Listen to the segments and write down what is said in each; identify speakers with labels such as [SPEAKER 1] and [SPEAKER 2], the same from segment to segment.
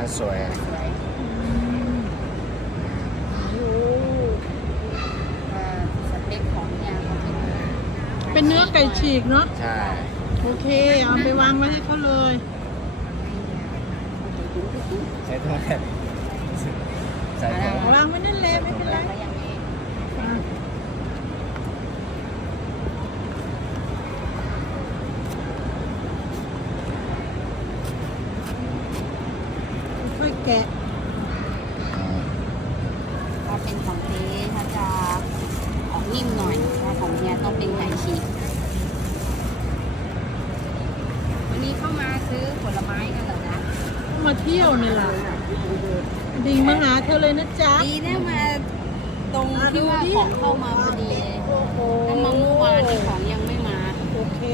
[SPEAKER 1] สวย
[SPEAKER 2] สวย
[SPEAKER 3] โอ้
[SPEAKER 2] สเต็กของเนี่ยเขาเป็น
[SPEAKER 3] เป็นเนื้อไก่ฉีกเนาะ
[SPEAKER 1] ใช่
[SPEAKER 3] โอเคเอาไปวางไว้ให้เขาเลย
[SPEAKER 1] ใช้ตัวแทนใส่ตัว
[SPEAKER 3] วางไว้นั่นแหละไม่เป็นไร
[SPEAKER 2] แล้วอย่างนี้
[SPEAKER 3] ค่อยแกะ
[SPEAKER 2] ถ้าเป็นของเจ๊ถ้าจะออกนิ่มหน่อยถ้าของเนี่ยต้องเป็นไก่ฉีกวันนี้เข้ามาซื้อผลไม้กันเหรอนะ
[SPEAKER 3] มาเที่ยวนี่ล่ะดิ่งมาหาเธอเลยนะจ๊ะ
[SPEAKER 2] ดีได้มาตรงที่ว่าของเข้ามาพอดีเลย
[SPEAKER 3] โอ้โห
[SPEAKER 2] ถ้ามาเมื่อวานนี่ของยังไม่มา
[SPEAKER 3] โอเค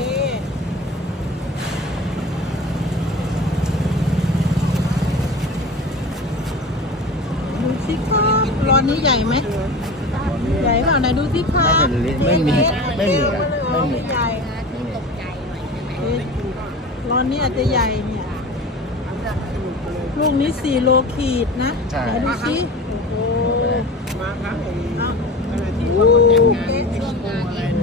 [SPEAKER 3] ดูสิครับร้อนนี้ใหญ่ไหมใหญ่เปล่าไหนดูสิคะ
[SPEAKER 1] น่าจะไม่มีไม่มีอะ
[SPEAKER 3] ร้
[SPEAKER 1] ไม่
[SPEAKER 3] อน
[SPEAKER 1] มี
[SPEAKER 3] นี้ใหญ่
[SPEAKER 2] ที่ตกใจหน่อยใช่ไหม
[SPEAKER 3] ร้อนนี้อาจจะใหญ่เนี่ย ลูกนี้4 โลขีดนะ
[SPEAKER 1] ใช่
[SPEAKER 3] ไหนดูสิโอ้โห
[SPEAKER 4] มาครับผม
[SPEAKER 3] เอา
[SPEAKER 4] อะไรที่
[SPEAKER 3] โอ้
[SPEAKER 4] ว่า
[SPEAKER 3] โห
[SPEAKER 4] เขาแต่งงาน
[SPEAKER 2] ช่วงงานนี้